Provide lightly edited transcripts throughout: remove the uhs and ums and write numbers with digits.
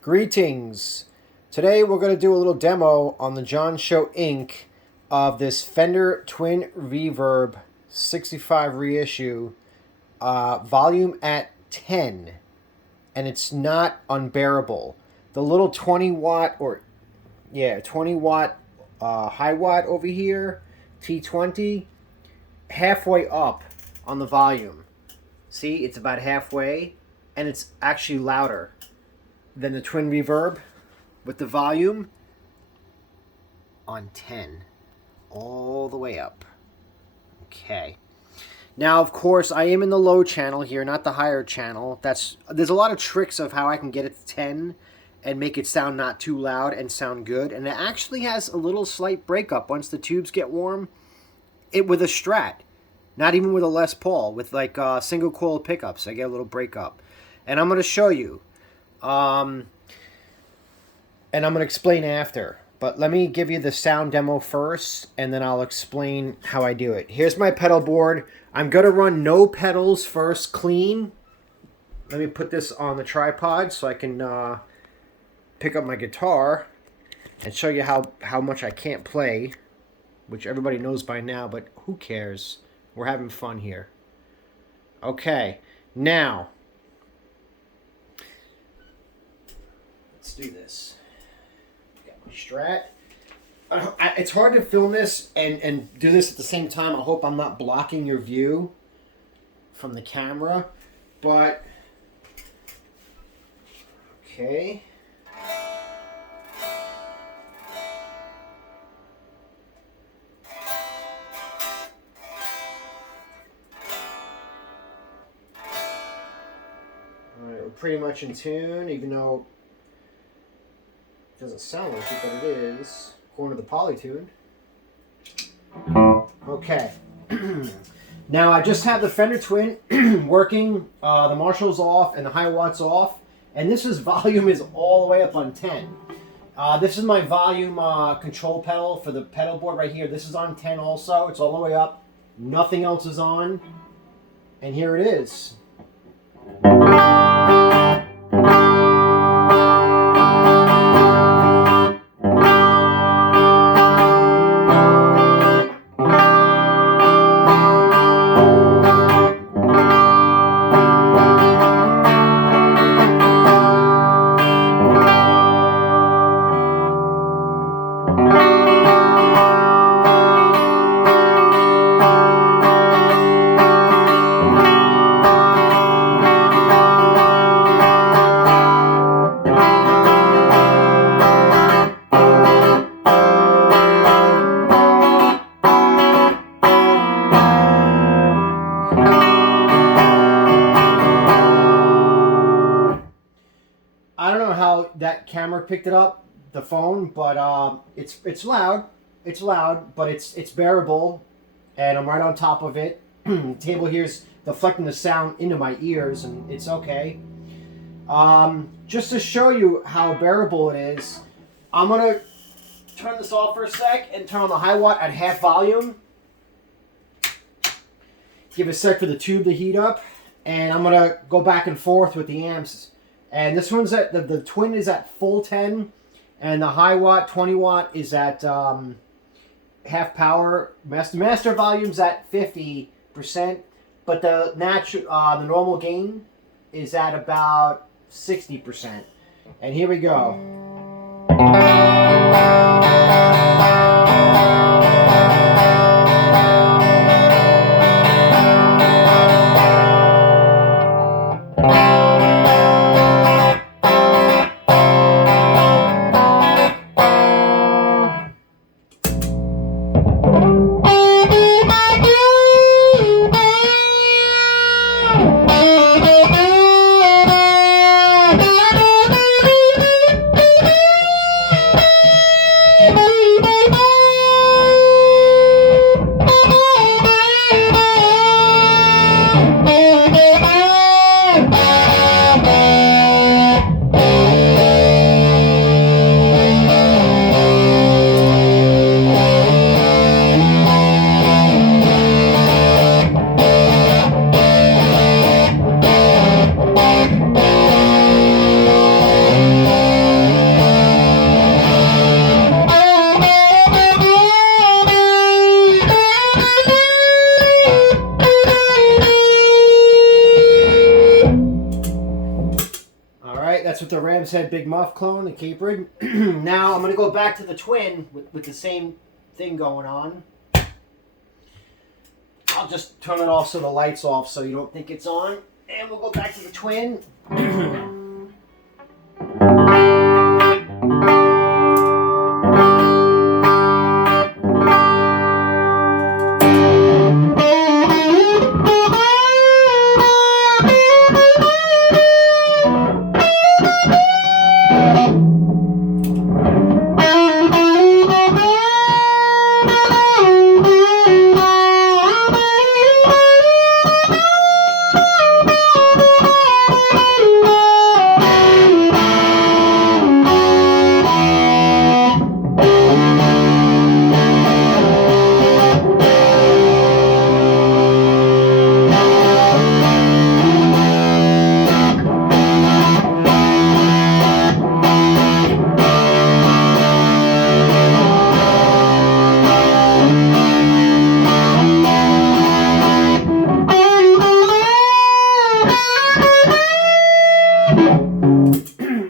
Greetings. Today we're going to do a little demo on the John Show Inc. of this Fender Twin Reverb 65 reissue, volume at 10, and it's not unbearable. The little 20 watt high watt over here, T20, halfway up on the volume. See, it's about halfway, and it's actually louder than the Twin Reverb with the volume on 10 all the way up. Okay. Now, of course, I am in the low channel here, not the higher channel. There's a lot of tricks of how I can get it to 10 and make it sound not too loud and sound good. And it actually has a little slight breakup once the tubes get warm. With a Strat, not even with a Les Paul, with like single coil pickups, I get a little breakup. And I'm going to show you. And I'm going to explain after. But let me give you the sound demo first, and then I'll explain how I do it. Here's my pedal board. I'm going to run no pedals first, clean. Let me put this on the tripod so I can pick up my guitar and show you how much I can't play, which everybody knows by now, but who cares? We're having fun here. Okay, now, let's do this. Got my Strat. It's hard to film this and do this at the same time. I hope I'm not blocking your view from the camera, but okay. Alright, we're pretty much in tune, even though it doesn't sound like it, but it is. According to the Polytune. Okay. Now I just have the Fender Twin working, the Marshall's off and the high watts off, and volume is all the way up on 10. This is my volume control pedal for the pedal board right here. This is on 10 also. It's all the way up. Nothing else is on. And here it is. I don't know how that camera picked it up, the phone, but it's loud. It's loud, but it's bearable, and I'm right on top of it. The table here's deflecting the sound into my ears, and it's okay. Just to show you how bearable it is, I'm gonna turn this off for a sec and turn on the high watt at half volume. Give it a sec for the tube to heat up, and I'm gonna go back and forth with the amps. And this one's at the Twin is at full 10, and the high watt 20 watt is at half power. Master volume's at 50%, but the normal gain is at about 60%. And here we go. that's with the Ram's Head Big Muff clone, the Caprid. Now I'm going to go back to the Twin with the same thing going on. I'll just turn it off so the light's off so you don't think it's on. And we'll go back to the Twin.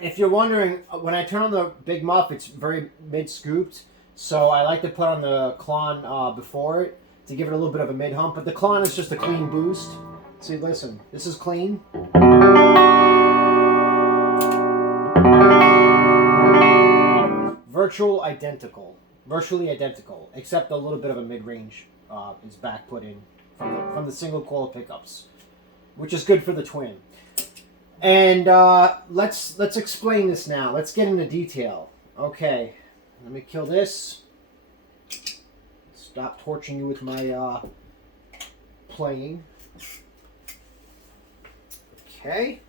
If you're wondering, when I turn on the Big Muff, it's very mid-scooped, so I like to put on the Klon before it to give it a little bit of a mid-hump, but the Klon is just a clean boost. See, listen, this is clean. Virtually identical, except a little bit of a mid-range is back put in from the single coil pickups, which is good for the Twin. And let's explain this now. Let's get into detail. Okay, let me kill this. Stop torching you with my playing. Okay.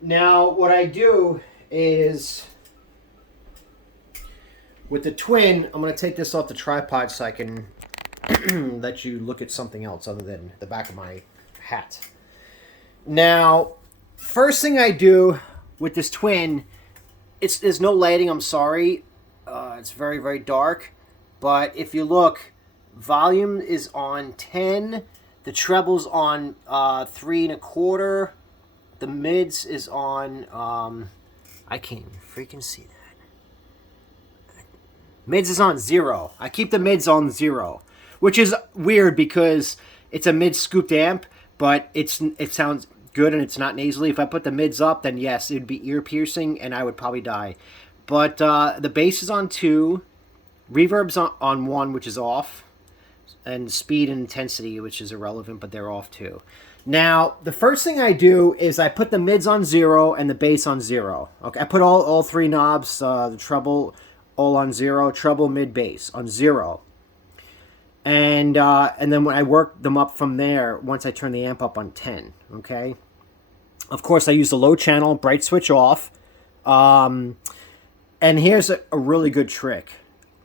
Now what I do is with the Twin, I'm going to take this off the tripod so I can let you look at something else other than the back of my hat. Now, first thing I do with this Twin, there's no lighting, I'm sorry. It's very, very dark. But if you look, volume is on 10. The treble's on 3 1/4. The mids is on, I can't even freaking see that. Mids is on 0. I keep the mids on 0, which is weird because it's a mid-scooped amp, but it sounds good and it's not nasally. If I put the mids up, then yes, it'd be ear piercing and I would probably die. But the bass is on 2, reverb's on 1, which is off, and speed and intensity, which is irrelevant, but they're off too. Now, the first thing I do is I put the mids on 0 and the bass on 0. Okay, I put all 3 knobs, the treble all on 0, treble, mid, bass on 0. And then when I work them up from there, once I turn the amp up on 10, okay? Of course, I use the low channel, bright switch off. And here's a really good trick,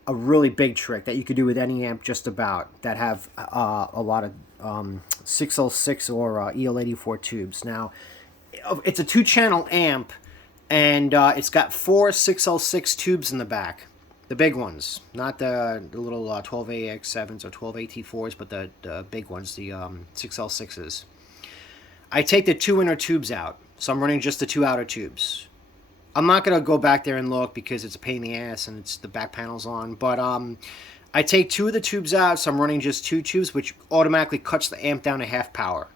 a really big trick that you could do with any amp just about that have a lot of 6L6 or EL84 tubes. Now, it's a 2-channel amp, and it's got 4 6L6 tubes in the back. The big ones, not the little 12AX7s or 12AT4s, but the big ones, the 6L6s. I take the 2 inner tubes out, so I'm running just the 2 outer tubes. I'm not going to go back there and look because it's a pain in the ass and it's the back panel's on, but I take 2 of the tubes out, so I'm running just 2 tubes, which automatically cuts the amp down to half power.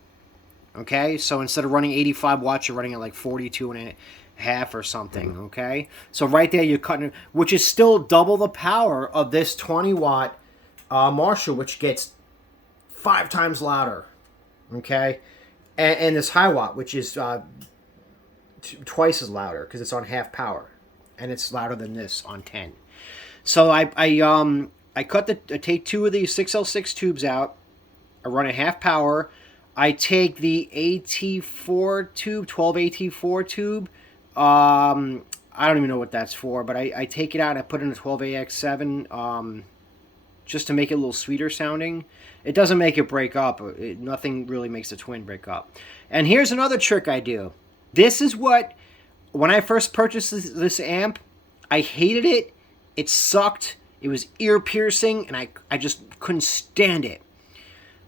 Okay, so instead of running 85 watts, you're running at like 42 and a half or something. Okay, so right there you're cutting, which is still double the power of this 20-watt Marshall, which gets 5 times louder. Okay, and this high watt, which is twice as louder because it's on half power, and it's louder than this on 10. So I take 2 of these 6L6 tubes out. I run at half power. I take the AT4 tube, 12 AT4 tube. I don't even know what that's for, but I take it out and I put in a 12AX7 just to make it a little sweeter sounding. It doesn't make it break up. Nothing really makes the Twin break up. And here's another trick I do. This is what, when I first purchased this amp, I hated it. It sucked. It was ear piercing, and I just couldn't stand it.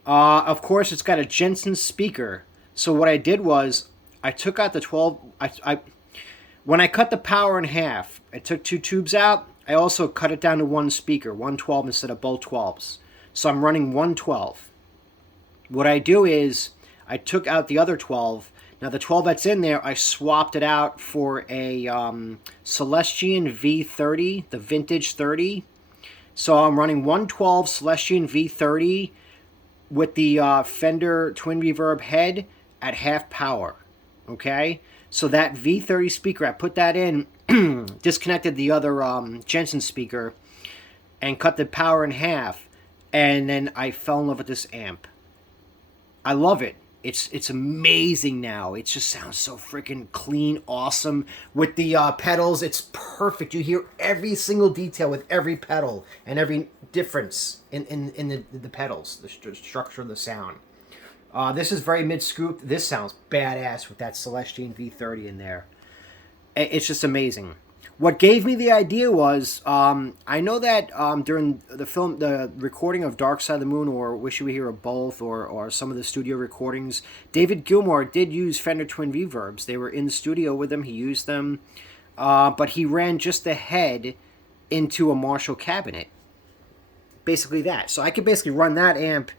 Of course, it's got a Jensen speaker. So what I did was I took out the 12. When I cut the power in half, I took 2 tubes out. I also cut it down to 1 speaker, 112 instead of both 12s. So I'm running 112. What I do is I took out the other 12. Now the 12 that's in there, I swapped it out for a Celestion V30, the vintage 30. So I'm running 112 Celestion V30 with the Fender twin reverb head at half power. Okay? So that V30 speaker, I put that in, disconnected the other Jensen speaker, and cut the power in half. And then I fell in love with this amp. I love it. It's amazing now. It just sounds so freaking clean, awesome. With the pedals, it's perfect. You hear every single detail with every pedal and every difference in the pedals, the structure of the sound. This is very mid-scoop. This sounds badass with that Celestion V30 in there. It's just amazing. What gave me the idea was, I know that during the recording of Dark Side of the Moon or Wish You Were Here or both, or some of the studio recordings, David Gilmour did use Fender Twin Reverbs. They were in the studio with him. He used them. But he ran just the head into a Marshall cabinet. Basically that. So I could basically run that amp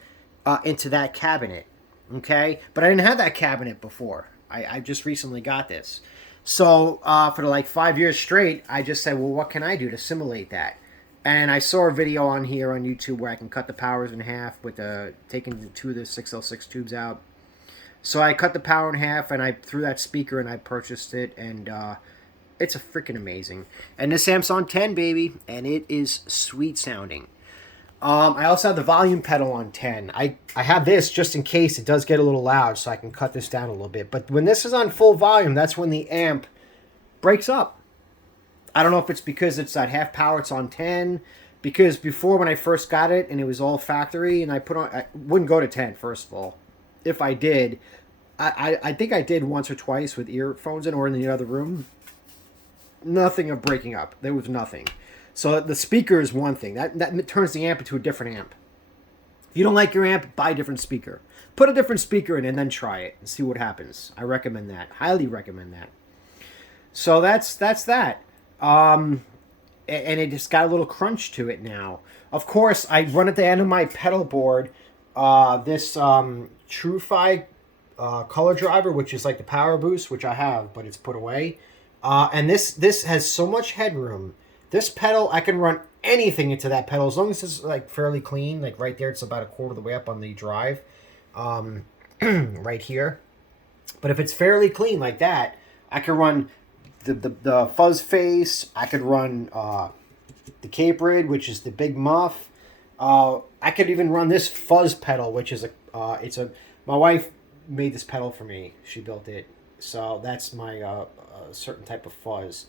into that cabinet. Okay? But I didn't have that cabinet before. I just recently got this. So for like 5 years straight, I just said, well, what can I do to simulate that? And I saw a video on here on YouTube where I can cut the powers in half with taking 2 of the 6L6 tubes out. So I cut the power in half, and I threw that speaker, and I purchased it, and it's a freaking amazing. And this amp's on 10, baby, and it is sweet sounding. I also have the volume pedal on 10. I have this just in case it does get a little loud, so I can cut this down a little bit. But when this is on full volume, that's when the amp breaks up. I don't know if it's because it's at half power, it's on 10. Because before, when I first got it, and it was all factory, and I wouldn't go to 10, first of all. If I did, I think I did once or twice with earphones in or in the other room. Nothing of breaking up. There was nothing. So the speaker is one thing. That turns the amp into a different amp. If you don't like your amp, buy a different speaker. Put a different speaker in and then try it and see what happens. I recommend that. Highly recommend that. So that's that. And it just got a little crunch to it now. Of course, I run at the end of my pedal board this TrueFi color driver, which is like the power boost, which I have, but it's put away. And this has so much headroom. This pedal, I can run anything into that pedal as long as it's like fairly clean. Like right there, it's about a quarter of the way up on the drive, right here. But if it's fairly clean like that, I can run the fuzz face. I could run the Caprid, which is the big muff. I could even run this fuzz pedal, which is my wife made this pedal for me. She built it, so that's my certain type of fuzz.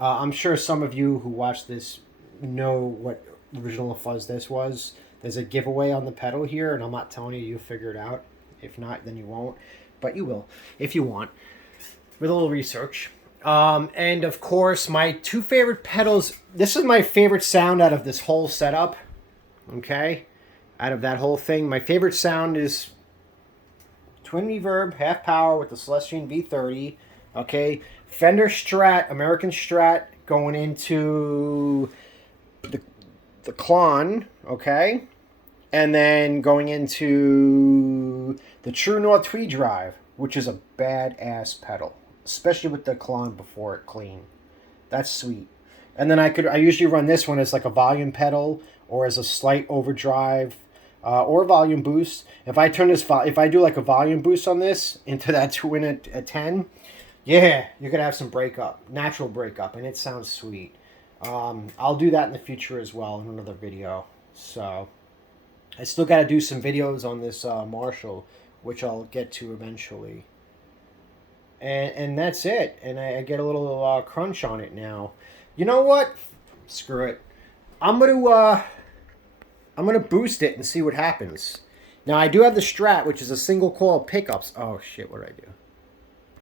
I'm sure some of you who watch this know what original fuzz this was. There's a giveaway on the pedal here, and I'm not telling you, you'll figure it out. If not, then you won't. But you will, if you want, with a little research. And of course, my 2 favorite pedals. This is my favorite sound out of this whole setup. Okay? Out of that whole thing. My favorite sound is twin reverb, half power with the Celestion V30. Okay? Fender Strat, American Strat, going into the Klon, okay? And then going into the True North Tweed Drive, which is a badass pedal, especially with the Klon before it clean. That's sweet. And then I usually run this one as like a volume pedal or as a slight overdrive or volume boost. If I do like a volume boost on this into that twin at 10, yeah, you're going to have some breakup, natural breakup, and it sounds sweet. I'll do that in the future as well in another video. So I still got to do some videos on this Marshall, which I'll get to eventually. And that's it. And I get a little crunch on it now. You know what? Screw it. I'm gonna boost it and see what happens. Now I do have the Strat, which is a single coil pickups. Oh shit! What did I do?